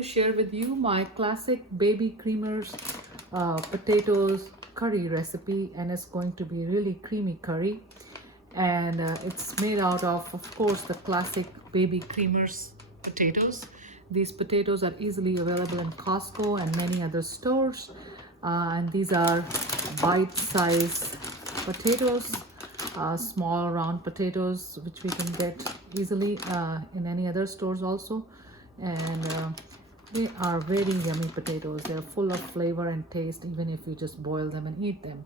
to share with you my classic baby creamers potatoes curry recipe, and it's going to be really creamy curry. And it's made out of course, the classic baby creamers potatoes. These potatoes are easily available in Costco and many other stores. And these are bite-sized potatoes, small round potatoes, which we can get easily in any other stores also. And they are very yummy potatoes. They're full of flavor and taste, even if you just boil them and eat them.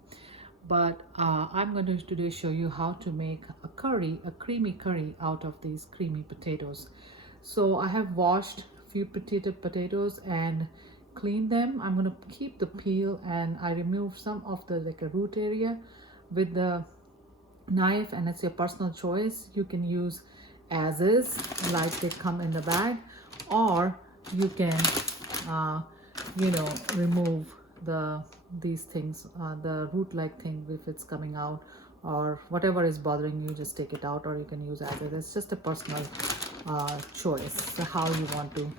But I'm going to today show you how to make a curry, a creamy curry out of these creamy potatoes. So I have washed a few potatoes and cleaned them. I'm going to keep the peel, and I remove some of the a root area with the knife, and it's your personal choice. You can use as is, like they come in the bag, or you can remove these things, the root like thing, if it's coming out or whatever is bothering you, just take it out, or you can use as it is. It's just a personal choice, so how you want to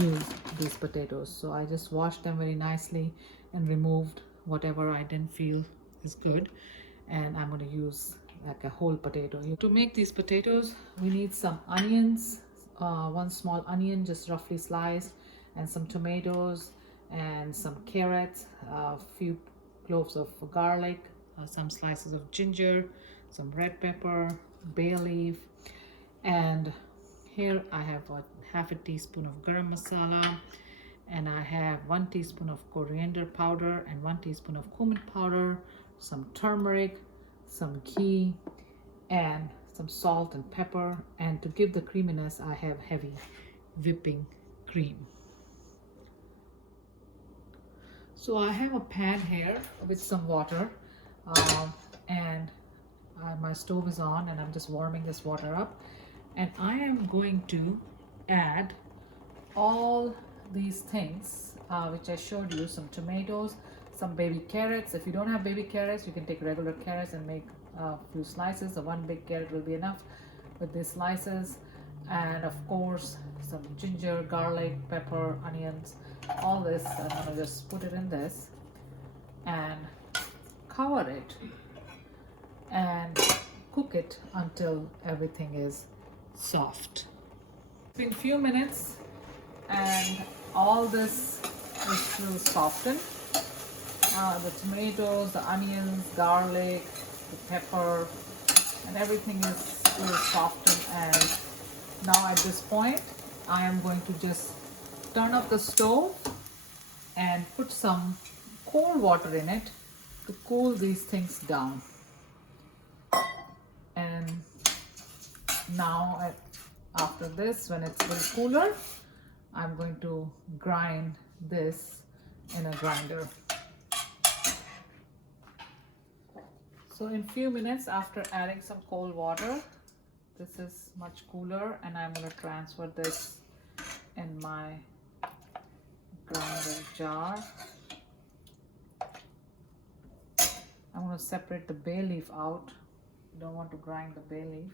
use these potatoes. So I just washed them very nicely and removed whatever I didn't feel is good, and I'm going to use like a whole potato. To make these potatoes, we need some onions, one small onion just roughly sliced, and some tomatoes and some carrots, a few cloves of garlic, some slices of ginger, some red pepper, bay leaf, and here I have half a teaspoon of garam masala, and I have 1 teaspoon of coriander powder and 1 teaspoon of cumin powder, some turmeric, some ghee, and some salt and pepper. And to give the creaminess, I have heavy whipping cream. So I have a pan here with some water, and my stove is on, and I'm just warming this water up, and I am going to add all these things which I showed you. Some tomatoes, some baby carrots. If you don't have baby carrots, you can take regular carrots and make a few slices. So 1 big carrot will be enough with these slices, and of course some ginger, garlic, pepper, onions, all this. I'm going to just put it in this and cover it and cook it until everything is soft. It's been a few minutes and all this will soften. The tomatoes, the onions, garlic, the pepper, and everything will soften. And now at this point, I am going to just turn off the stove and put some cold water in it to cool these things down. And now after this, when it's a little cooler, I'm going to grind this in a grinder. So in few minutes after adding some cold water, this is much cooler, and I'm going to transfer this in my grinder jar. I'm going to separate the bay leaf out. You don't want to grind the bay leaf,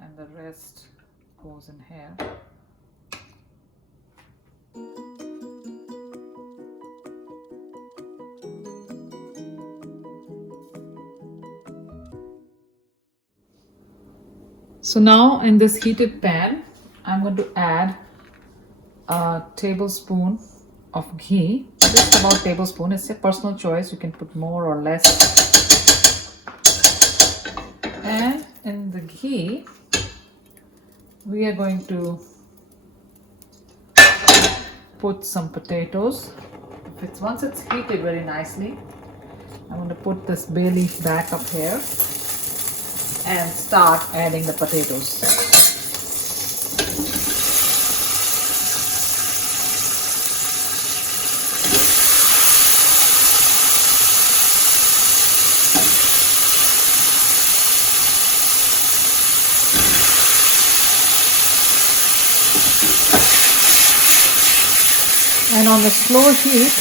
and the rest goes in here. So now in this heated pan, I'm going to add a tablespoon of ghee. Just about tablespoon. It's a personal choice. You can put more or less. And in the ghee, we are going to put some potatoes. Once it's heated very nicely, I'm going to put this bay leaf back up here and start adding the potatoes. And on the slow heat,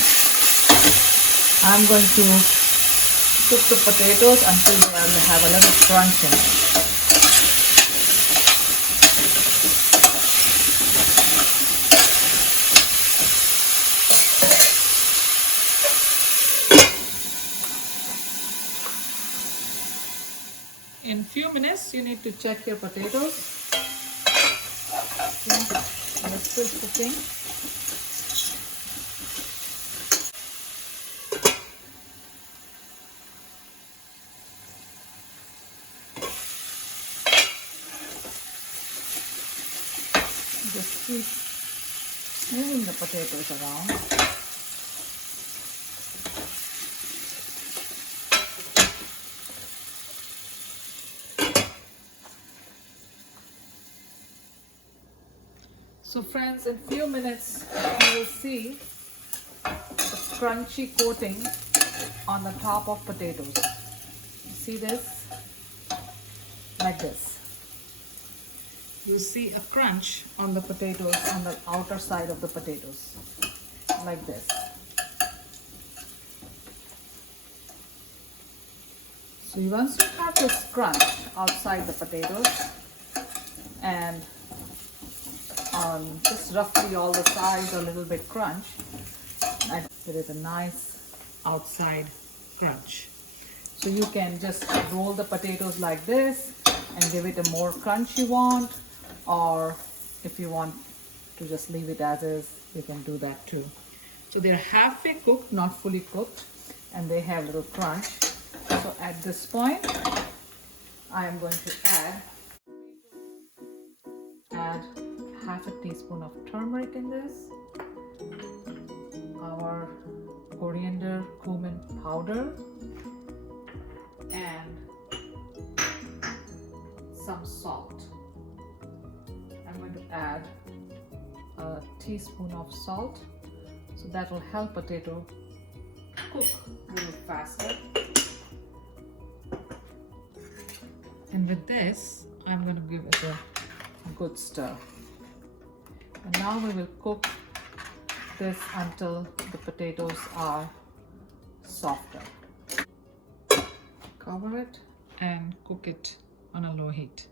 I'm going to cook the potatoes until they have a little crunch in it. In few minutes, you need to check your potatoes. Okay, they're still cooking. Just keep moving the potatoes around. So friends, in few minutes you will see the crunchy coating on the top of potatoes. See this? Like this. You see a crunch on the potatoes, on the outer side of the potatoes. Like this. So once you have this crunch outside the potatoes and just roughly all the sides, a little bit crunch, and there is a nice outside crunch. So you can just roll the potatoes like this and give it a more crunch you want, or if you want to just leave it as is, you can do that too. So they're halfway cooked, not fully cooked, and they have a little crunch. So at this point, I am going to add half a teaspoon of turmeric in this, our coriander cumin powder, and some salt. I'm going to add a teaspoon of salt, so that will help potato cook a little faster. And with this, I'm going to give it a good stir. And now we will cook this until the potatoes are softer. Cover it and cook it on a low heat.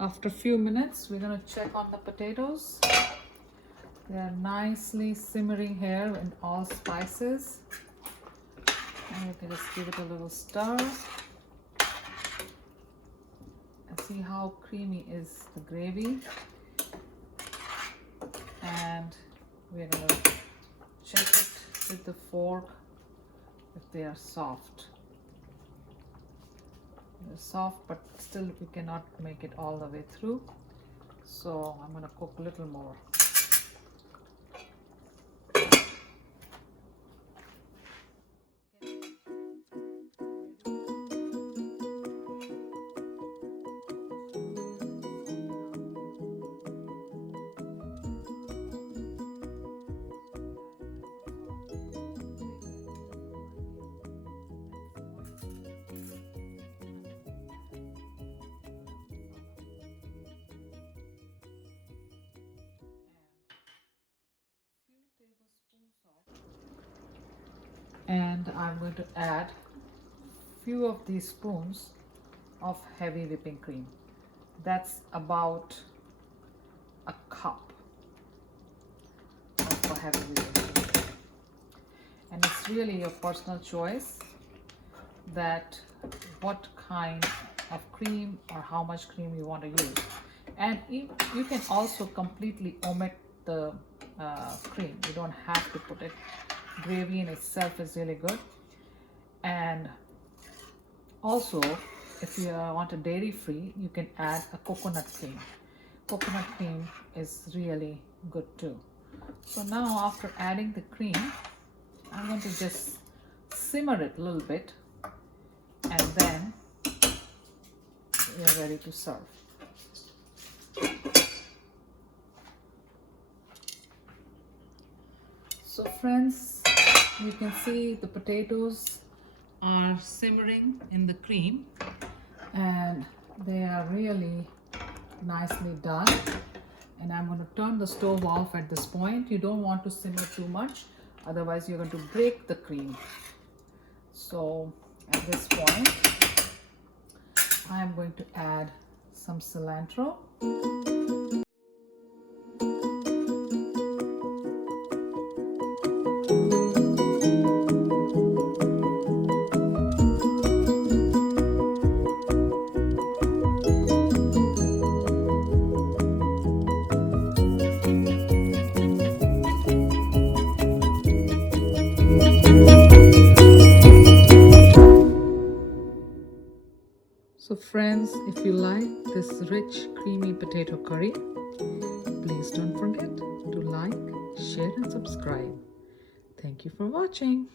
After a few minutes, we're going to check on the potatoes. They are nicely simmering here with all spices. And you can just give it a little stir. And see how creamy is the gravy. And we're going to check it with the fork if they are soft. They're soft, but still we cannot make it all the way through. So I'm going to cook a little more. And I'm going to add few of these spoons of heavy whipping cream. That's about a cup of heavy whipping cream. And it's really your personal choice that what kind of cream or how much cream you want to use. And you can also completely omit the cream. You don't have to put it. Gravy in itself is really good. And also, if you want a dairy free, you can add a coconut cream. Coconut cream is really good too. So now after adding the cream, I'm going to just simmer it a little bit, and then you're ready to serve. So friends, you can see the potatoes are simmering in the cream and they are really nicely done. And I'm going to turn the stove off at this point. You don't want to simmer too much, otherwise you're going to break the cream. So at this point, I'm going to add some cilantro. So friends, if you like this rich creamy potato curry, please don't forget to like, share and subscribe. Thank you for watching.